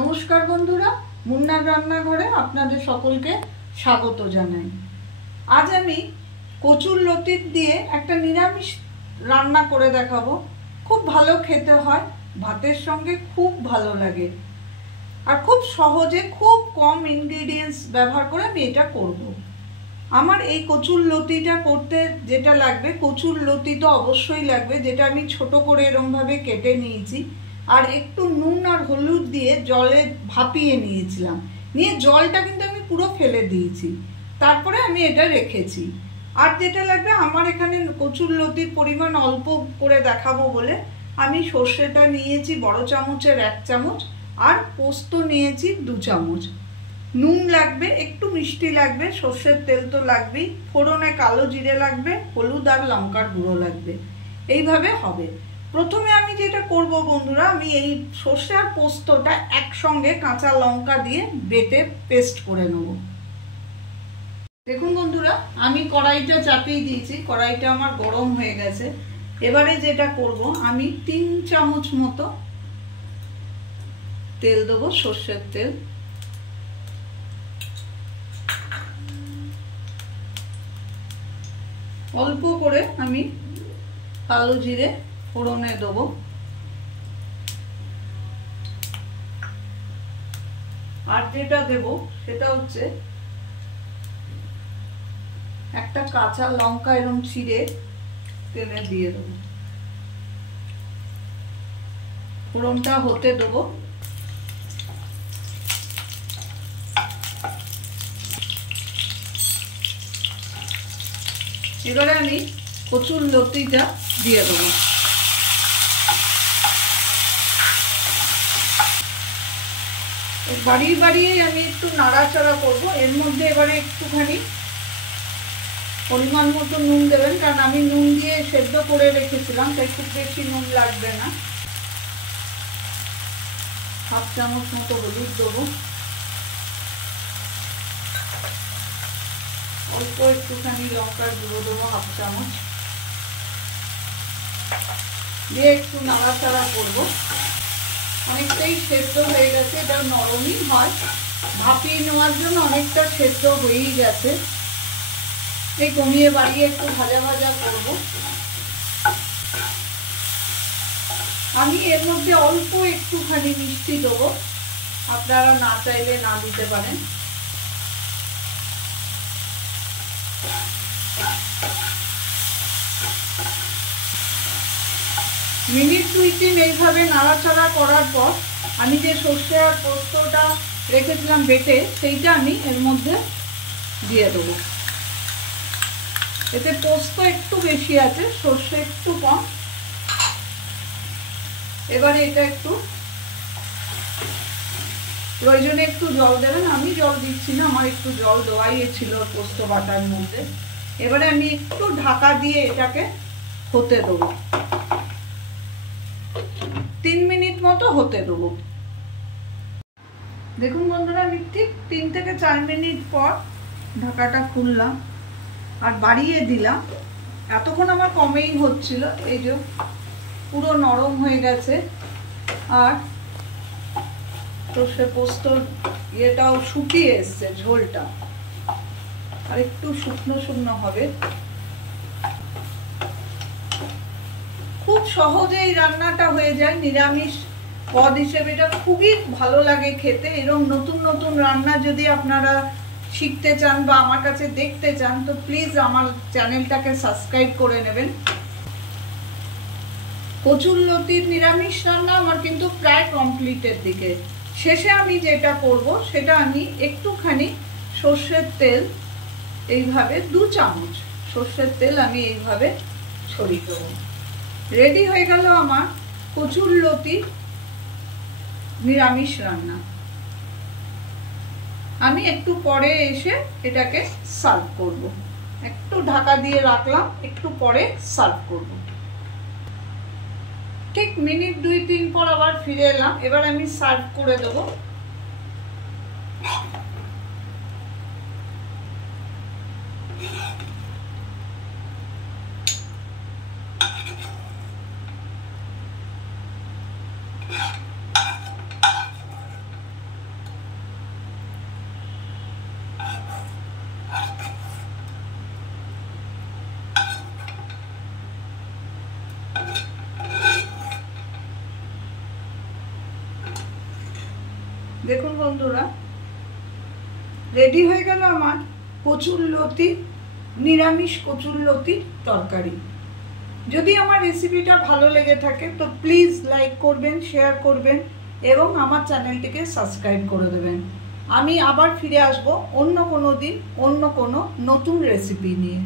নমস্কার বন্ধুরা, মুন্নার রান্নাঘরে আপনাদের সকলকে স্বাগত জানাই। আজ আমি কচুর লতি দিয়ে একটা নিরামিষ রান্না করে দেখাবো। খুব ভালো খেতে হয়, ভাতের সঙ্গে খুব ভালো লাগে, আর খুব সহজে খুব কম ইনগ্রিডিয়েন্টস ব্যবহার করে আমি এটা করব। আমার এই কচুর লতিটা করতে যেটা লাগবে, কচুর লতি তো অবশ্যই লাগবে, যেটা আমি ছোট করে এরমভাবে কেটে নিয়েছি, আর একটু নুন আর হলুদ দিয়ে জলে ভাপিয়ে নিয়েছিলাম। নিয়ে জলটা কিন্তু আমি পুরো ফেলে দিয়েছি, তারপরে আমি এটা রেখেছি। আর যেটা লাগবে, আমার এখানে কচুর লতির পরিমাণ অল্প করে দেখাবো বলে আমি সর্ষেটা নিয়েছি বড় চামচের 1 চামচ, আর পোস্ত নিয়েছি 2 চামচ। নুন লাগবে, একটু মিষ্টি লাগবে, সর্ষের তেল তো লাগবেই, ফোড়নে কালো জিরে লাগবে, হলুদ আর লঙ্কার গুঁড়ো লাগবে। এইভাবে হবে। প্রথমে আমি যেটা করব বন্ধুরা, আমি এই সর্ষে আর পোস্তটা একসঙ্গে কাঁচা লঙ্কা দিয়ে বেটে পেস্ট করে নেব। দেখুন বন্ধুরা, আমি কড়াইটা চাপিয়ে দিয়েছি, কড়াইটা আমার গরম হয়ে গেছে। এবারে যেটা করব, আমি 3 চামচ মতো তেল দেবো, সর্ষের তেল। অল্প করে আমি কালো জিরে ফোড়নে দেবো। আর যেটা দেব সেটা হচ্ছে একটা কাঁচা লঙ্কা এরকম ছিঁড়ে তেলে দিয়ে দেবো। ফোড়নটা হতে দেবো। এবারে আমি কচুর লতিটা দিয়ে দেবো। বাড়িয়ে বাড়িয়ে আমি একটু নাড়াচাড়া করবো। এর মধ্যে এবারে একটুখানি পরিমাণ মতো নুন দেবেন, কারণ আমি নুন দিয়ে সেদ্ধ করে রেখেছিলাম, তাই খুব বেশি নুন লাগবে না। 1/2 চামচ মতো হলুদ দেবো। অল্প একটুখানি লঙ্কার গুঁড়ো দেবো 1/2 চামচ দিয়ে একটু নাড়াচাড়া করবো। অনেকটাই সেদ্ধ হয়ে গেছে, এটা নরমই হয়, ভাপিয়ে নেওয়ার জন্য অনেকটা সেদ্ধ হয়েই গেছে। এই কমিয়ে বাড়িয়ে একটু ভাজা ভাজা করব। আমি এর মধ্যে অল্প একটুখানি মিষ্টি দেবো, আপনারা না চাইলে না দিতে পারেন। মিনিট 2-3 এইভাবে নাড়াচাড়া করার পর আমি যে সর্ষে আর পোস্তটা রেখেছিলাম বেটে, সেইটা আমি এর মধ্যে দিয়ে দেবো। এতে পোস্ত একটু বেশি আছে, সর্ষে একটু কম। এবারে এটা একটু প্রয়োজনে একটু জল দেবেন, আমি জল দিচ্ছি না, আমার একটু জল দেওয়াই ছিল পোস্ত বাটার মধ্যে। এবারে আমি একটু ঢাকা দিয়ে এটাকে হতে দেবো, 3 মিনিট মতো হতে দেবো। দেখুন বন্ধুরা, আমি ঠিক 3 থেকে 4 মিনিট পর ঢাকাটা খুললাম আর বাড়িয়ে দিলাম। এতক্ষণ আমার কমেই হচ্ছিল, এই যে পুরো নরম হয়ে গেছে, আর সর্ষে পোস্তর ইয়েটাও শুকিয়ে এসছে, ঝোলটা আর একটু শুকনো শুকনো হবে। খুব সহজেই রান্নাটা হয়ে যায়, নিরামিষ পদ হিসেবে এটা খুবই ভালো লাগে খেতে। এরকম নতুন নতুন রান্না যদি আপনারা শিখতে চান বা আমার কাছে দেখতে চান, তো প্লিজ আমার চ্যানেলটাকে সাবস্ক্রাইব করে নেবেন। কচুর লতির নিরামিষ রান্না আমার কিন্তু প্রায় কমপ্লিটের দিকে। শেষে আমি যেটা করব, সেটা আমি একটুখানি সর্ষের তেল, এইভাবে 2 চামচ সর্ষের তেল আমি এইভাবে ছড়িয়ে দেবো। রেডি হয়ে গেল আমার কচুর লতি নিরামিষ রান্না। আমি একটু পরে এসে এটাকে সার্ভ করব। একটু ঢাকা দিয়ে রাখলাম, একটু পরে সার্ভ করব। ঠিক মিনিট 2-3 পর আবার ফিরে এলাম। এবার আমি সার্ভ করে দেবো। দেখুন বন্ধুরা, রেডি হয়ে গেল আমার কচুরলতি, নিরামিষ কচুরলতির তরকারি। যদি আমার রেসিপিটা ভালো লেগে থাকে তো প্লিজ লাইক করবেন, শেয়ার করবেন এবং আমার চ্যানেলটিকে সাবস্ক্রাইব করে দেবেন। আমি আবার ফিরে আসব অন্য কোনো দিন অন্য কোনো নতুন রেসিপি নিয়ে।